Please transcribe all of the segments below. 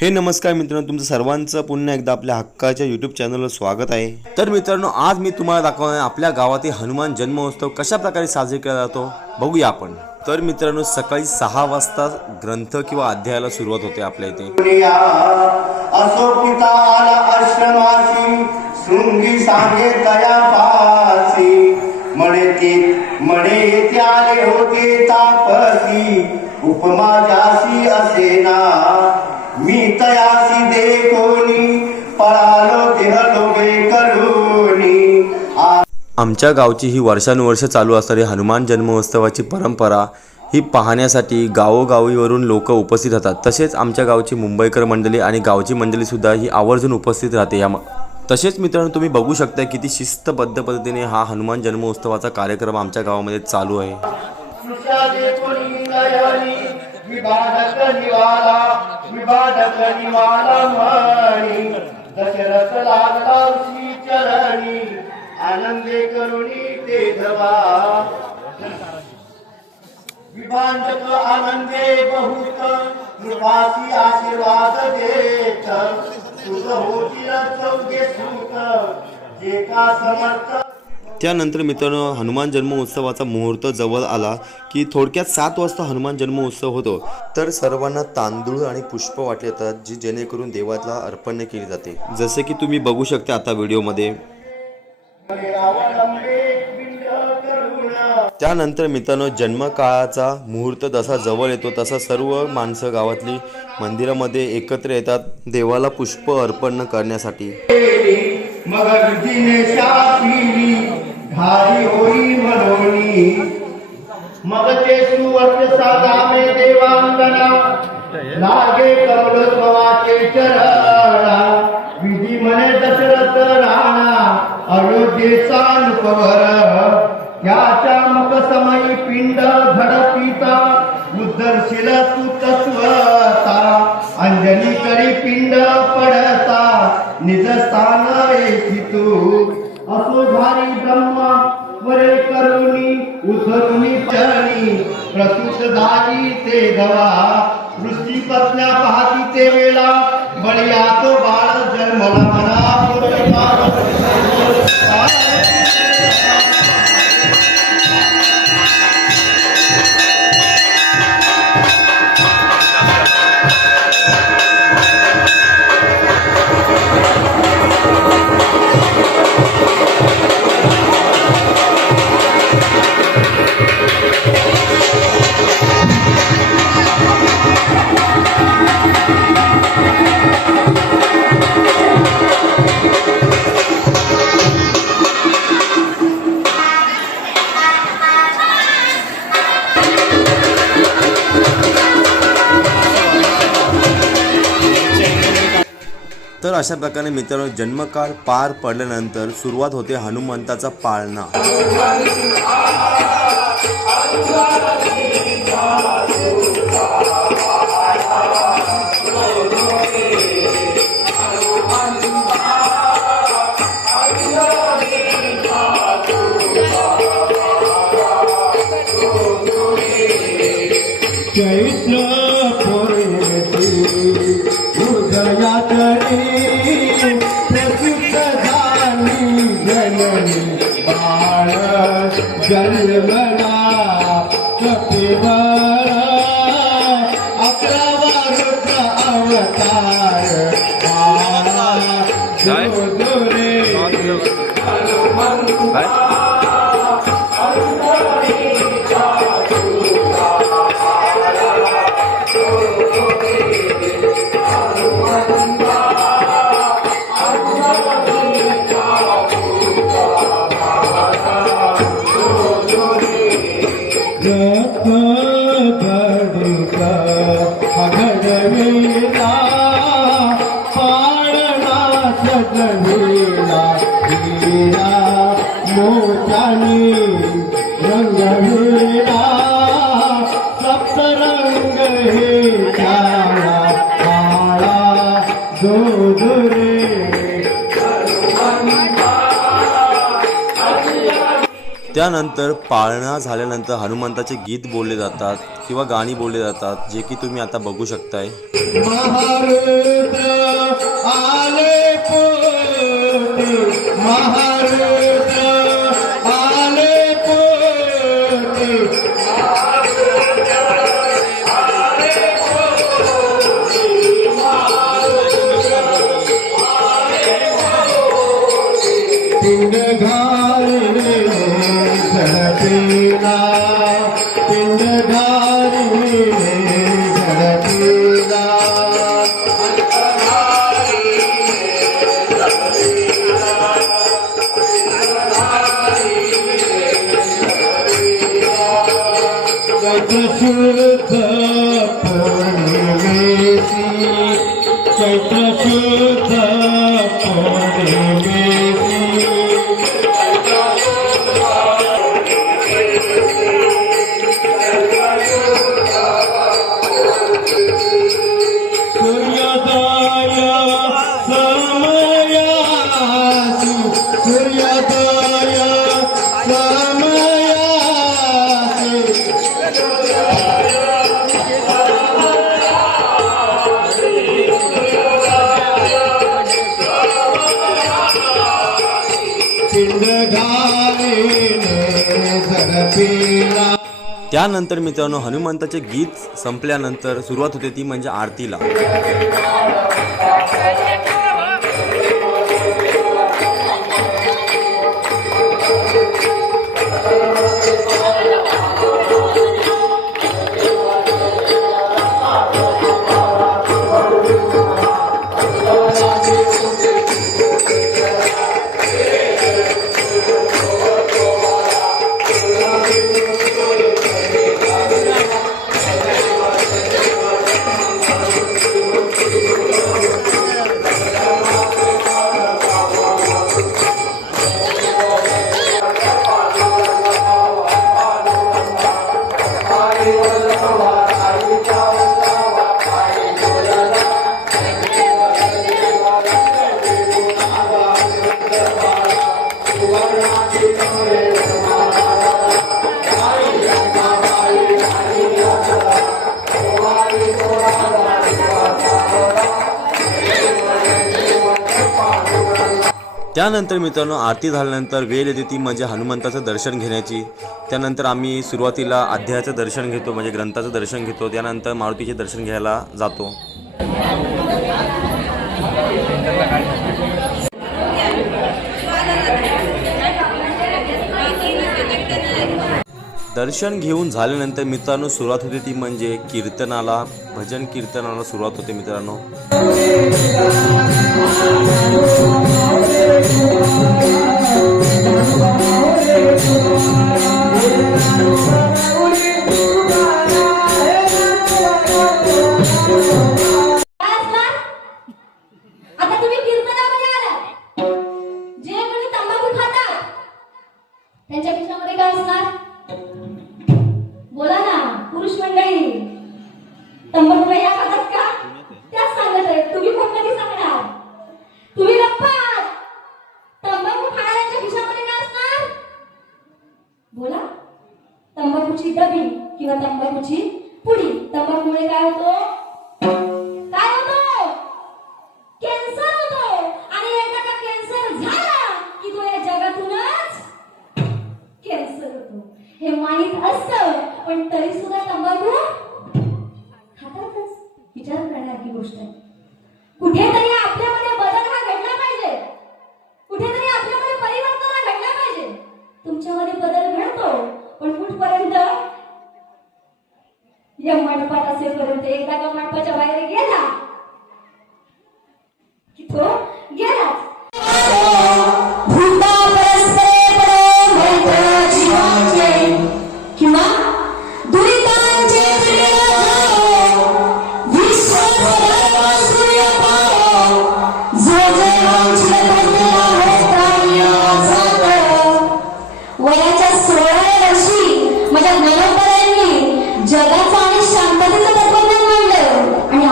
हे नमस्कार मित्रांनो, तुमचं सर्वांचं पुन्हा एकदा आपल्या हक्काच्या यूट्यूब चॅनलवर स्वागत आहे। तर मित्रांनो, आज मी तुम्हाला दाखवणार आहे आपल्या गावातील हनुमान जन्मोत्सव कशा प्रकारे साजरी केला जातो बघूया आपण। तर मित्रांनो, सकाळी 6 वाजता ग्रंथ किंवा अध्यायाला सुरुवात होते आपल्या इथे। असो पिता आला आश्रमासी शृंगी सांगे तयापासी म्हणे येथे आले होते तापसी उपमा जासी असेना मी तयासी देखोनी पळालो देहलो बेकरूनी। आमच्या गावची ही वर्षानुवर्ष चालू असणारी हनुमान जन्मोत्सवाची परंपरा ही पाहण्यासाठी गावोगावीवरून लोक उपस्थित राहतात। तसेच आमच्या गावची मुंबईकर मंडळी आणि गावची मंडळी सुद्धा ही आवर्जून उपस्थित राहते। तसेच मित्रांनो, तुम्ही बघू शकता किती शिस्तबद्ध पद्धतीने हा हनुमान जन्मोत्सवाचा कार्यक्रम आमच्या गावामध्ये चालू आहे। आनंदे करुणी ते धवा विभांजक आनंदे बहुत कृपासी आशीर्वाद देत तुझ होतील चौघे सूत जे का समर्थ। त्यानंतर मित्रांनो, हनुमान जन्मोत्सवाचा मुहूर्त जवळ आला की थोडक्यात 7 वाजता हनुमान जन्मोत्सव होतो। तर सर्वांना तांदूळ आणि पुष्प वाटले जातात, जी जेणेकरून देवाला अर्पण केली जाते, जसे की तुम्ही बघू शकता आता व्हिडिओमध्ये। त्यानंतर मित्रांनो, जन्मकाळाचा मुहूर्त जसा जवळ येतो तसा सर्व माणसं गावातली मंदिरामध्ये एकत्र येतात देवाला पुष्प अर्पण करण्यासाठी। मग विधीने शापिली घाई होई मनोनी मग ते सुवर्त सागामे देवांगना लागे कमलोद्भवाचे चरणा विधी म्हणे दशरथ राणा अयोध्येचा नुपवर याच्या मग समयी पिंड धडपिता उद्धरशील तू तत्वता अंजनी करी पिंड पडता निजस्थान येसी तू असो झारी ब्रह्मा वरे करुणी उद्धरुनी चरणी प्रसूत दारी ते धवा वृष्टी पत्न्या पाहती ते वेळा बळीया तो बाळ जन्मला म्हणा तर अशा प्रकारे मित्रांनो, जन्मकाळ पार पडल्यानंतर सुरुवात होते हनुमंताचा पाळणा। जन्मला कपिबळ अकरावा रुद्र अवतार त्यानंतर पाळणा झाल्यानंतर हनुमंताचे गीत बोलले जातात किंवा गाणी बोलले जातात, जे की तुम्ही आता बघू शकताय। घालिले झडपेला पिंड घालिले झडपेला चैत्र शुद्ध पौर्णिमेची चैत्र शुद्ध पौर्णिमेची सूर्योदय समयासी सूर्योदय समयासी पिंड घालिले झडपेला. त्यानंतर मित्रांनो हनुमंताचे गीत संपल्यानंतर सुरुवात होते ती म्हणजे आरतीला. त्यानंतर मित्रांनो आरती झाल्यानंतर वेळ येते ती म्हणजे हनुमंताचं दर्शन घेण्याची. त्यानंतर आम्ही सुरुवातीला अध्यायाचं दर्शन घेतो म्हणजे ग्रंथाचं दर्शन घेतो. त्यानंतर मारुतीचे दर्शन घ्यायला जातो. दर्शन घेऊन झाल्यानंतर मित्रांनो सुरुवात होते ती म्हणजे कीर्तनाला, भजन कीर्तनाला सुरुवात होते मित्रांनो. आता तुम्ही कीर्तनामध्ये आलात. जे कोणी तंबाखू खातात त्यांच्या खिशामध्ये काय असणार? बोला ना पुरुष मंडळी, तंबाखू काही खातात का? त्याच सांगत आहे. तुम्ही कोण कधी सांगणार? तुम्ही गप्पात. तंबाखू खाणाऱ्यांच्या खिशामध्ये काय असणार? बोला. तंबाखूची डबी किंवा तंबाखूची पुडी. तंबाखूमुळे काय होतो? काय होतो? कॅन्सर होतो. आणि एकदा का कॅन्सर झाला की तो या जगातूनच कॅन्सर होतो हे माहित असतं, पण तरी सुद्धा तंबाखू खातातच. विचार करण्याची गोष्ट आहे. कुठेतरी आपल्यामध्ये बदल हा घडला पाहिजे. कुठेतरी आपल्यामध्ये परिवर्तन हा घडला पाहिजे. तुमच्यामध्ये बदल घडतो, पण कुठपर्यंत? या मंडपात असेपर्यंत. एकदा का मंडपाच्या बाहेर गेला की तो गेलाच. किंवा दुरितांचे वयाच्या 16व्या वर्षी माझ्या ज्ञानोबरांनी जगाचं आणि शांततेचं तत्वज्ञान मांडलं. आणि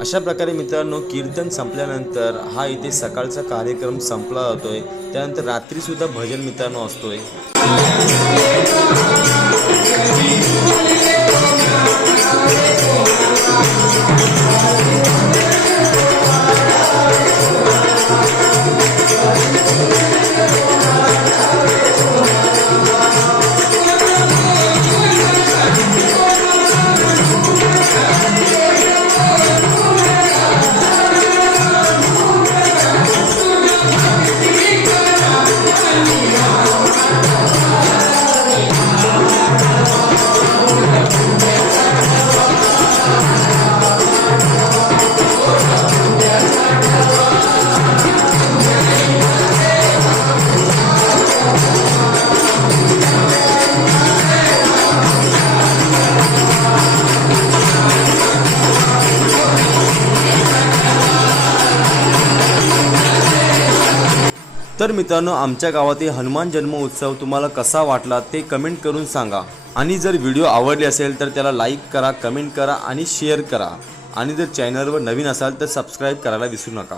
अशा प्रकारे मित्रांनो कीर्तन संपल्यानंतर हा इथे सकाळचा कार्यक्रम संपला जातोय. त्यानंतर रात्री सुद्धा भजन मित्रांनो असतोय. तर मित्रांनो, आमच्या गावातील हनुमान जन्म उत्सव तुम्हाला कसा वाटला ते कमेंट करून सांगा. आणि जर व्हिडिओ आवडले असेल तर त्याला लाईक करा, कमेंट करा आणि शेअर करा. आणि जर चॅनलवर नवीन असाल तर सबस्क्राईब करायला विसरू नका.